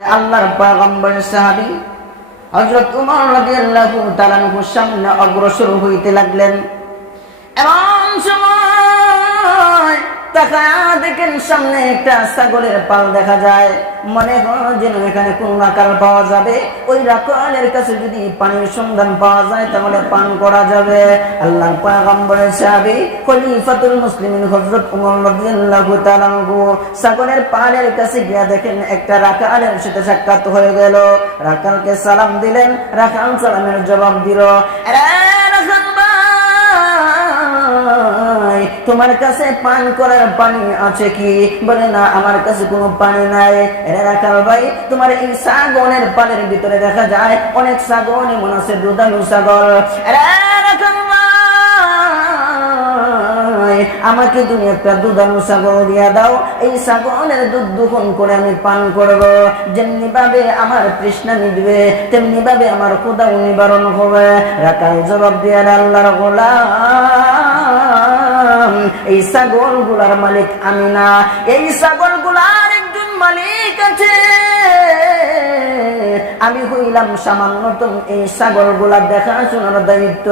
আল্লাহর পয়গম্বর সাহাবী হযরত উমর রাদিয়াল্লাহু তাআলা আনহু সামনে অগ্রসর হইতে লাগলেন। এমন সময় তাকায়া দেখেন সামনে একটা ছাগলের পাল দেখা যায়। মনে হয় যেন এখানে কোন রাখাল পাওয়া যাবে, ওই রাখালের কাছে যদি পানির সন্ধান পাওয়া যায় তাহলে পান করা যাবে। আল্লাহর পয়গম্বরের সাহাবী খলিফাতুল মুসলিমিন হযরত উমর রাদিয়াল্লাহু তাআলা আনহু ছাগলের পালের কাছে গিয়া দেখেন একটা রাখালের সাথে সাক্ষাৎ হয়ে গেল। রাখালকে সালাম দিলেন, রাখাল সালামের জবাব দিল, তোমার কাছে পান করার পানি আছে কি? বলে, না, আমার কাছে কোনো পানি নাই। রাখাল ভাই, তোমার এই ছাগলের পালের ভিতরে দেখা যায় অনেক ছাগল, এমন আছে দুধানু ছাগল। আমাকে তুমি একটা দুধানু ছাগল দিয়া দাও, এই ছাগলের দুধ দোহন করে আমি পান করব। যেমনি ভাবে আমার তৃষ্ণা মিটবে, তেমনি ভাবে আমার ক্ষুধাও নিবারণ হবে। রাখাল জবাব দিয়ে, আল্লাহর গোলাম, এই ছাগল গুলার মালিক আমি না, এই ছাগল গুলার একজন মালিক আছে। আমি হইলাম সামান্যতম এই ছাগল গুলা দেখাশোনার দায়িত্ব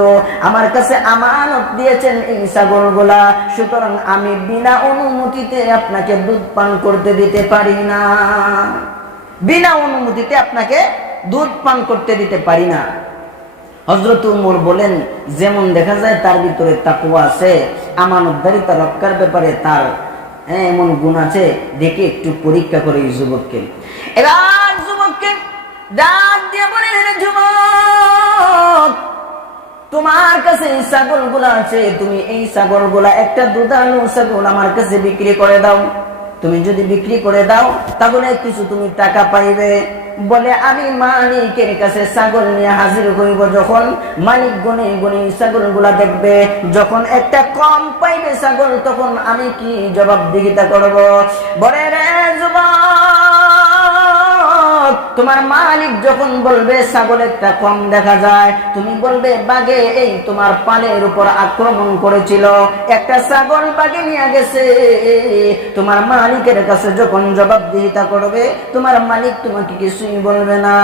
আমার কাছে আমানত দিয়েছেন এই ছাগল গুলা, সুতরাং আমি বিনা অনুমতিতে আপনাকে দুধ পান করতে দিতে পারি না। বিনা অনুমতিতে আপনাকে দুধ পান করতে দিতে পারি না। হযরত উমর বলেন, যেমন দেখা যায় তার ভিতরে তাকওয়া আছে, আমানতদারিতা রক্ষার ব্যাপারে তার এমন গুণ আছে, দেখে একটু পরীক্ষা করে এই যুবককে। এবার যুবককে ডাক দিয়ে বলেন, যুবক, তোমার কাছে এই ছাগল গুলা আছে, তুমি এই ছাগল গুলা একটা দুধানু ছাগল আমার কাছে বিক্রি করে দাও। তুমি যদি বিক্রি করে দাও তাহলে কিছু তুমি টাকা পাইবে। বলে, আমি মালিকের কাছে ছাগল নিয়ে হাজির হইব। যখন মালিক গুনে গুনে ছাগল গুলা দেখবে, যখন একটা কম পাইবে ছাগল, তখন আমি কি জবাবদিহিতা করব? বলে, রে যুবক, তোমার মালিক যখন বলবে ছাগল একটা কম দেখা যায়, তুমি বলবে বাঘে এই তোমার পালের উপর আক্রমণ করেছিল, একটা ছাগল বাঘে নিয়ে গেছে। তোমার মালিকের কাছে যখন জবাবদিহিতা করবে, তোমার মালিক তোমাকে কিছুই বলবে না।